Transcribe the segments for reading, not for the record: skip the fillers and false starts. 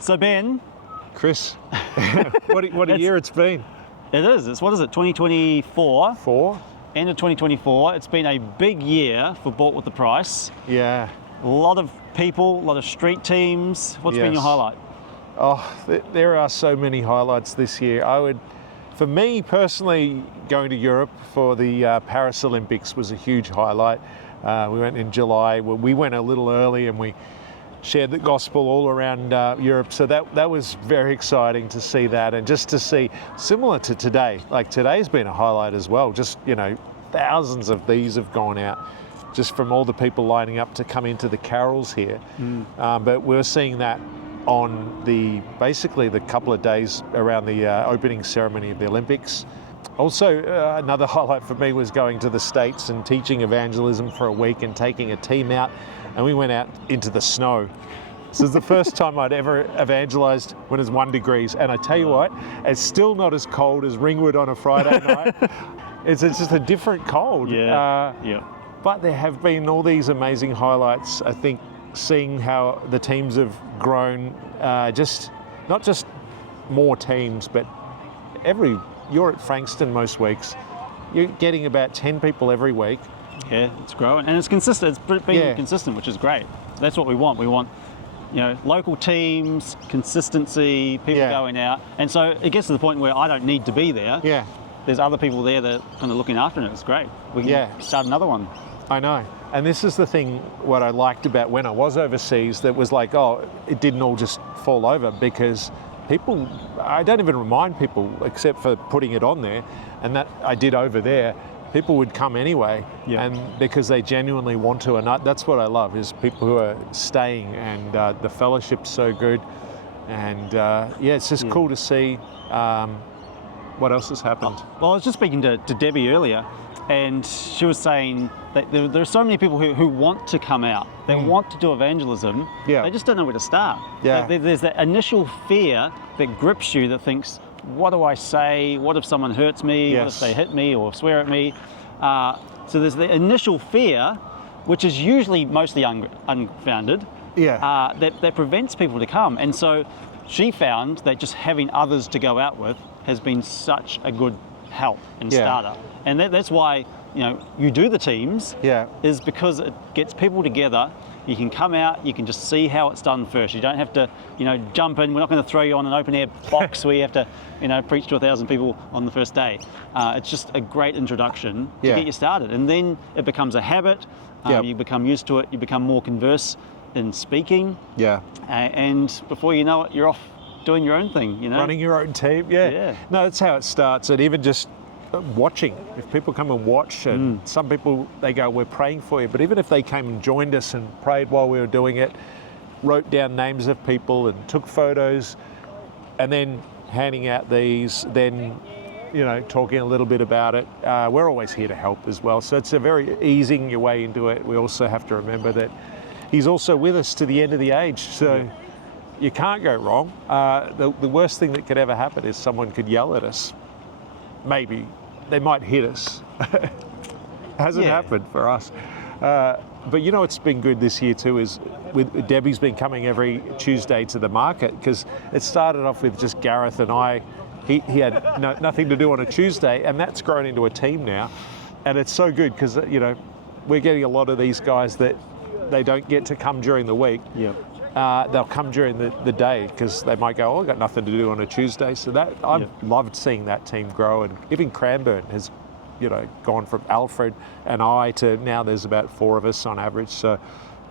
So Ben, Chris, what a year it's been. it is. It's what is it? 2024. 4? End of 2024. It's been a big year for Bought with the Price. Yeah. A lot of people, a lot of street teams. What's been your Yes. highlight? Oh, there are so many highlights this year. For me personally, going to Europe for the Paris Olympics was a huge highlight. We went in July. We went a little early and we shared the gospel all around Europe. So that was very exciting to see that, and just to see, similar to today, like today's been a highlight as well. Just, thousands of these have gone out just from all the people lining up to come into the carols here. But we're seeing that on basically the couple of days around the opening ceremony of the Olympics. Also, another highlight for me was going to the States and teaching evangelism for a week and taking a team out, and we went out into the snow. This is the first time I'd ever evangelized when it's 1 degree, and I tell you what, it's still not as cold as Ringwood on a Friday night. It's just a different cold. Yeah. But there have been all these amazing highlights. I think seeing how the teams have grown, just not just more teams, but you're at Frankston most weeks, you're getting about 10 people every week. Yeah, it's growing and it's consistent. It's been consistent, which is great. That's what we want. We want, local teams, consistency, people going out, and so it gets to the point where I don't need to be there. Yeah. There's other people there that are kind of looking after it. It's great. We can start another one. I know. And this is the thing, what I liked about when I was overseas, that was like, it didn't all just fall over, because I don't even remind people except for putting it on there, and that I did over there. People would come anyway, and because they genuinely want to, and that's what I love, is people who are staying, and the fellowship's so good, and it's just cool to see what else has happened. Well, I was just speaking to Debbie earlier, and she was saying that there are so many people who want to come out. They want to do evangelism. Yeah. They just don't know where to start. Yeah. There's that initial fear that grips you, that thinks, what do I say? What if someone hurts me? Yes. What if they hit me or swear at me? So there's the initial fear, which is usually mostly unfounded, that prevents people to come. And so she found that just having others to go out with has been such a good help and starter. And that's why you do the teams, is because it gets people together. You can come out, you can just see how it's done first. You don't have to, jump in. We're not going to throw you on an open air box where you have to, preach to 1,000 people on the first day. It's just a great introduction to get you started. And then it becomes a habit. You become used to it. You become more converse in speaking. Yeah. And before you know it, you're off doing your own thing, Running your own team, No, that's how it starts. And even just watching, if people come and watch, and some people, they go, we're praying for you, but even if they came and joined us and prayed while we were doing it, wrote down names of people and took photos, and then handing out these, then talking a little bit about it, we're always here to help as well. So it's a very easing your way into it. We also have to remember that he's also with us to the end of the age, so you can't go wrong. The worst thing that could ever happen is someone could yell at us. Maybe they might hit us. Hasn't happened for us. But it's been good this year too, is with Debbie's been coming every Tuesday to the market, because it started off with just Gareth and I. He had nothing to do on a Tuesday, and that's grown into a team now. And it's so good because, we're getting a lot of these guys that they don't get to come during the week. They'll come during the day, because they might go, I've got nothing to do on a Tuesday. So that I've loved seeing that team grow. And even Cranbourne has, gone from Alfred and I to now there's about 4 of us on average. So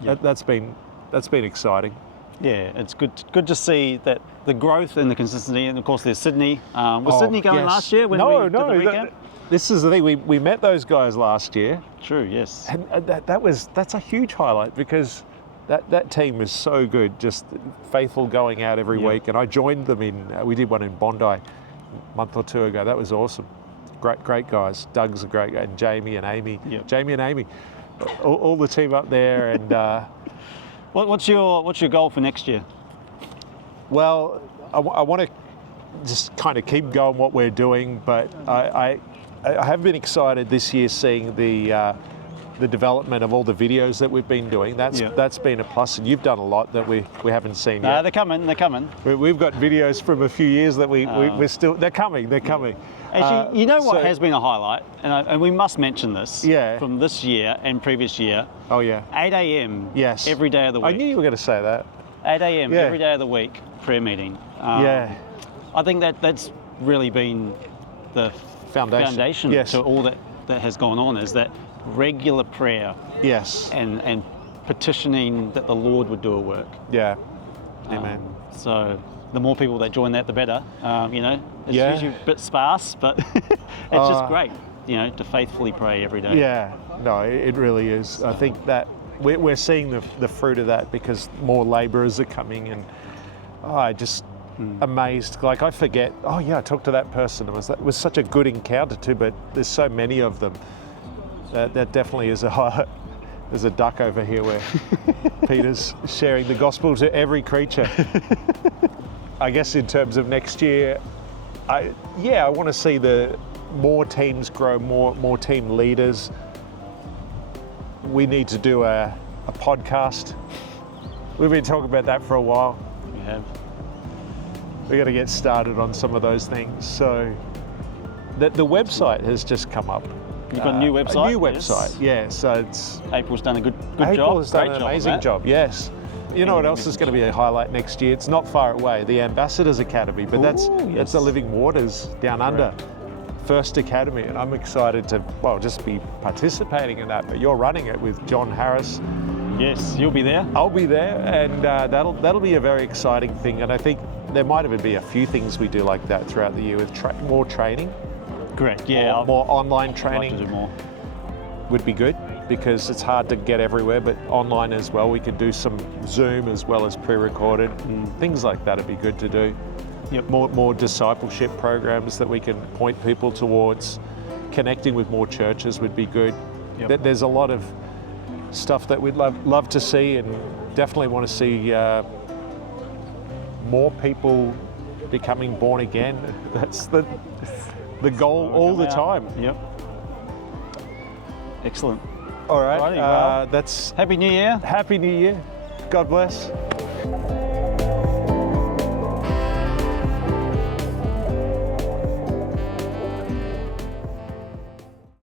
that's been exciting. Yeah, it's good to see that the growth and the consistency. And of course, there's Sydney. Was Sydney going last year when we did the recap? This is the thing. We met those guys last year. True. Yes. And that's a huge highlight, because that team is so good, just faithful going out every week. And I joined them we did one in Bondi a month or 2 ago. That was awesome. Great guys. Doug's a great guy, and Jamie and Amy. Jamie and Amy, all the team up there. And what's your goal for next year? Well, I want to just kind of keep going what we're doing, but I have been excited this year seeing the the development of all the videos that we've been doing. That's been a plus, and you've done a lot that we haven't seen yet. They're coming. We've got videos from a few years that we're still. They're coming. Actually, you know what has been a highlight, and we must mention this. Yeah. From this year and previous year. Oh yeah. 8 a.m. Yes. Every day of the week. I knew you were going to say that. 8 a.m. every day of the week, prayer meeting. Yeah. I think that's really been the foundation to all that has gone on, is that regular prayer. Yes. And petitioning that the Lord would do a work. Yeah. Amen. So the more people that join that, the better. It's usually a bit sparse, but it's just great, to faithfully pray every day. Yeah. No, it really is. I think that we're seeing the fruit of that, because more labourers are coming, and I just amazed. Like, I forget, I talked to that person. It was such a good encounter too, but there's so many of them. That definitely is a highlight. There's a duck over here where Peter's sharing the gospel to every creature. I guess in terms of next year, I want to see the more teams grow, more team leaders. We need to do a podcast. We've been talking about that for a while. We have. We've got to get started on some of those things. So the website has just come up. You've got a new website? A new website, yeah. So it's... April's done a good job. April has done an amazing job, yes. You know what else is going to be a highlight next year? It's not far away, the Ambassadors Academy, but that's the Living Waters down under. First academy, and I'm excited to, just be participating in that, but you're running it with John Harris. Yes, you'll be there. I'll be there, and that'll be a very exciting thing, and I think there might even be a few things we do like that throughout the year with more training. Correct, yeah. More online training. I'd like to do more. Would be good, because it's hard to get everywhere, but online as well. We could do some Zoom as well as pre-recorded, and things like that would be good to do. Yep. More discipleship programs that we can point people towards. Connecting with more churches would be good. Yep. There's a lot of stuff that we'd love to see, and definitely want to see more people becoming born again. That's the goal all the time. Yep. Excellent. All right. Alrighty, well, that's Happy New Year. Happy New Year. God bless.